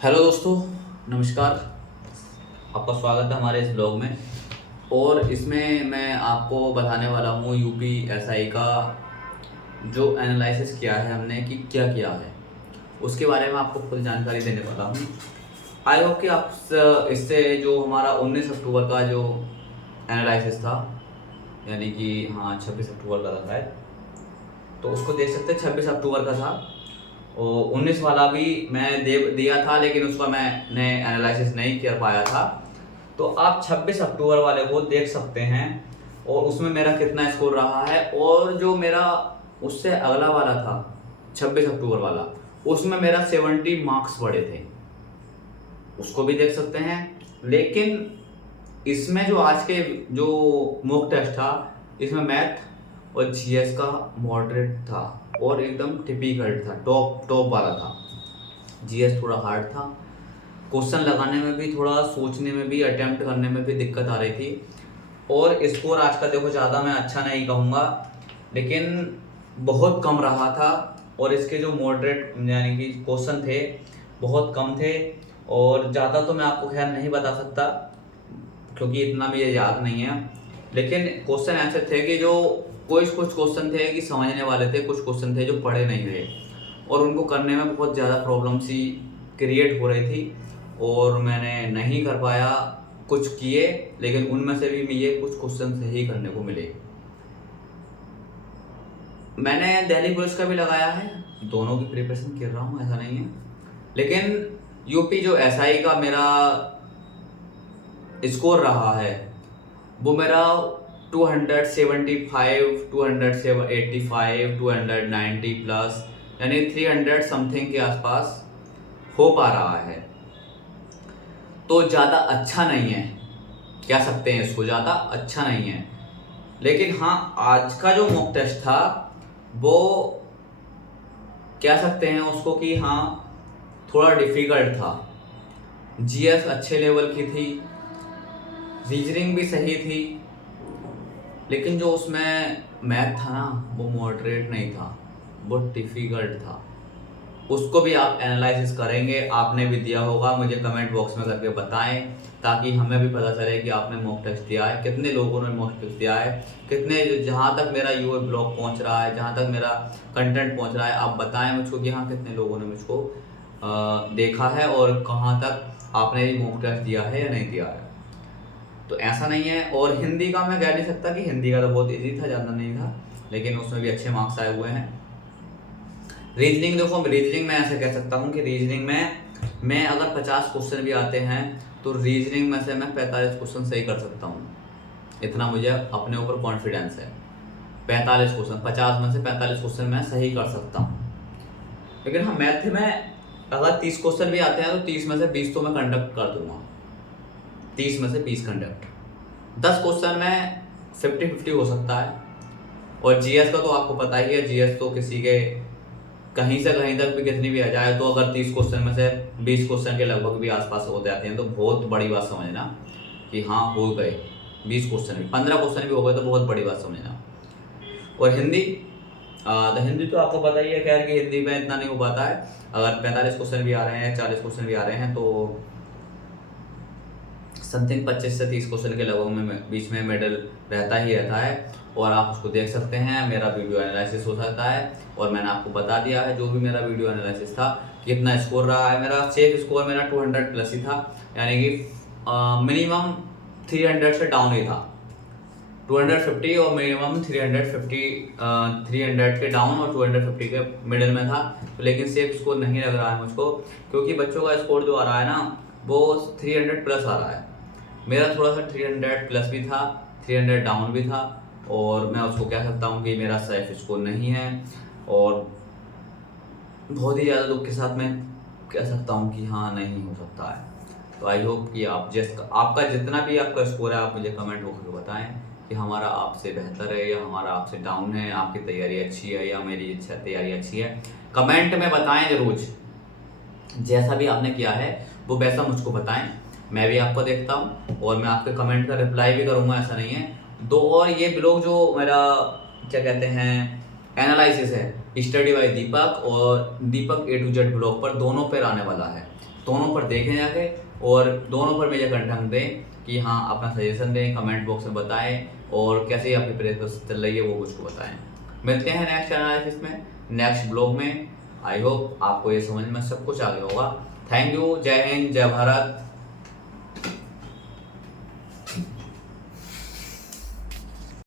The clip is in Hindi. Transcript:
हेलो दोस्तों, नमस्कार। आपका स्वागत है हमारे इस ब्लॉग में। और इसमें मैं आपको बताने वाला हूँ यूपीएसआई का जो एनालिसिस किया है हमने कि क्या किया है, उसके बारे में आपको फुल जानकारी देने वाला हूँ। आई होप कि आप इससे जो हमारा 19 अक्टूबर का जो एनालिसिस था, यानी कि हाँ 26 अक्टूबर का था शायद, तो उसको देख सकते हैं। 26 अक्टूबर का था और 19 वाला भी मैं दे दिया था, लेकिन उसका मैंने एनालिसिस नहीं कर पाया था। तो आप 26 अक्टूबर वाले को देख सकते हैं और उसमें मेरा कितना स्कोर रहा है। और जो मेरा उससे अगला वाला था 26 अक्टूबर वाला, उसमें मेरा 70 मार्क्स पड़े थे, उसको भी देख सकते हैं। लेकिन इसमें जो आज के जो मॉक टेस्ट था, इसमें मैथ और जीएस का मॉडरेट था और एकदम टिपिकल था, टॉप टॉप वाला था। जीएस थोड़ा हार्ड था, क्वेश्चन लगाने में भी, थोड़ा सोचने में भी, अटेम्प्ट करने में भी दिक्कत आ रही थी। और स्कोर आज का देखो ज़्यादा मैं अच्छा नहीं कहूँगा, लेकिन बहुत कम रहा था। और इसके जो मॉडरेट यानी कि क्वेश्चन थे बहुत कम थे। और ज़्यादा तो मैं आपको खैर नहीं बता सकता क्योंकि इतना मुझे याद नहीं है, लेकिन क्वेश्चन ऐसे थे कि जो कुछ क्वेश्चन थे कि समझने वाले थे, कुछ क्वेश्चन थे जो पढ़े नहीं थे और उनको करने में बहुत ज़्यादा प्रॉब्लम सी क्रिएट हो रही थी और मैंने नहीं कर पाया। कुछ किए, लेकिन उनमें से भी मुझे कुछ क्वेश्चन सही करने को मिले। मैंने दिल्ली पुलिस का भी लगाया है, दोनों की प्रिपरेशन कर रहा हूँ, ऐसा नहीं है। लेकिन यूपी जो एसआई का मेरा स्कोर रहा है वो मेरा 275, 285, 290 प्लस, यानी 300 समथिंग के आसपास हो पा रहा है। तो ज़्यादा अच्छा नहीं है, कह सकते हैं इसको, ज़्यादा अच्छा नहीं है। लेकिन हाँ, आज का जो मॉक टेस्ट था वो कह सकते हैं उसको कि हाँ थोड़ा डिफिकल्ट था। जीएस अच्छे लेवल की थी, रीजनिंग भी सही थी, लेकिन जो उसमें मैथ था ना वो मॉडरेट नहीं था, बहुत डिफिकल्ट था। उसको भी आप एनालिसिस करेंगे, आपने भी दिया होगा, मुझे कमेंट बॉक्स में करके बताएं ताकि हमें भी पता चले कि आपने मॉक टेस्ट दिया है, कितने लोगों ने मॉक टेस्ट दिया है, कितने, जहाँ तक मेरा यूए ब्लॉग पहुँच रहा है, जहाँ तक मेरा कंटेंट पहुँच रहा है, आप बताएं मुझको कि हाँ कितने लोगों ने मुझको देखा है और कहाँ तक आपने मॉक टेस्ट दिया है या नहीं दिया है। तो ऐसा नहीं है। और हिंदी का मैं कह नहीं सकता कि हिंदी का तो बहुत ईजी था, ज़्यादा नहीं था, लेकिन उसमें भी अच्छे मार्क्स आए हुए हैं। रीजनिंग देखो, रीजनिंग में ऐसे कह सकता हूँ कि रीजनिंग में मैं अगर 50 क्वेश्चन भी आते हैं तो रीजनिंग में से मैं 45 क्वेश्चन सही कर सकता हूँ, इतना मुझे अपने ऊपर कॉन्फिडेंस है। 45 क्वेश्चन, 50 में से 45 क्वेश्चन मैं सही कर सकता हूँ। लेकिन हाँ, मैथ में अगर 30 क्वेश्चन भी आते हैं तो 30 में से 20 तो मैं कंडक्ट कर दूंगा, 30 में से 20 कंडक्ट। 10 क्वेश्चन में 50-50 हो सकता है। और जीएस का तो आपको पता ही है, जीएस तो किसी के कहीं से कहीं तक भी कितनी भी आ जाए, तो अगर 30 क्वेश्चन में से 20 क्वेश्चन के लगभग भी आसपास हो जाते हैं तो बहुत बड़ी बात समझना कि हाँ हो गए। 20 क्वेश्चन भी, 15 क्वेश्चन भी हो गए तो बहुत बड़ी बात समझना। और हिंदी, तो हिंदी तो आपको पता ही है खैर कि हिंदी में इतना नहीं हो पाता है। अगर 45 क्वेश्चन भी आ रहे हैं, 40 क्वेश्चन भी आ रहे हैं, तो समथिंग 25 से 30 क्वेश्चन के लगभग में बीच में मेडल रहता ही रहता है। और आप उसको देख सकते हैं, मेरा वीडियो एनालिसिस हो सकता है और मैंने आपको बता दिया है जो भी मेरा वीडियो एनालिसिस था कितना स्कोर रहा है। मेरा सेफ स्कोर मेरा 200 प्लस ही था, यानी कि मिनिमम 300 से डाउन ही था, 250 और मिनिमम 300 के डाउन और 250 के मिडिल में था। तो लेकिन सेफ स्कोर नहीं लग रहा है मुझको, क्योंकि बच्चों का स्कोर जो आ रहा है ना वो 300 प्लस आ रहा है। मेरा थोड़ा सा 300 प्लस भी था, 300 डाउन भी था, और मैं उसको कह सकता हूँ कि मेरा सेफ स्कोर नहीं है। और बहुत ही ज़्यादा दुख के साथ मैं कह सकता हूँ कि हाँ नहीं हो सकता है। तो आई होप कि आप आपका जितना भी आपका स्कोर है आप मुझे कमेंट बॉक्स में बताएं कि हमारा आपसे बेहतर है या हमारा आपसे डाउन है, आपकी तैयारी अच्छी है या मेरी तैयारी अच्छी है। कमेंट में बताएं ज़रूर, जैसा भी आपने किया है वो वैसा मुझको बताएं, मैं भी आपको देखता हूँ और मैं आपके कमेंट का रिप्लाई भी करूँगा, ऐसा नहीं है। और ये ब्लॉग जो मेरा क्या कहते हैं एनालिसिस है, स्टडी बाय दीपक और दीपक A to Z ब्लॉग पर, दोनों पर आने वाला है। दोनों पर देखें जाके और दोनों पर मेजर कंटेंट दें कि हाँ अपना सजेशन दें, कमेंट बॉक्स में बताएं और कैसे आपकी प्रेस चल रही है वो मुझको बताएं। मिलते हैं नेक्स्ट एनालिसिस में, नेक्स्ट ब्लॉग में। आई होप आपको ये समझ में सब कुछ आ गया होगा। थैंक यू, जय हिंद, जय भारत।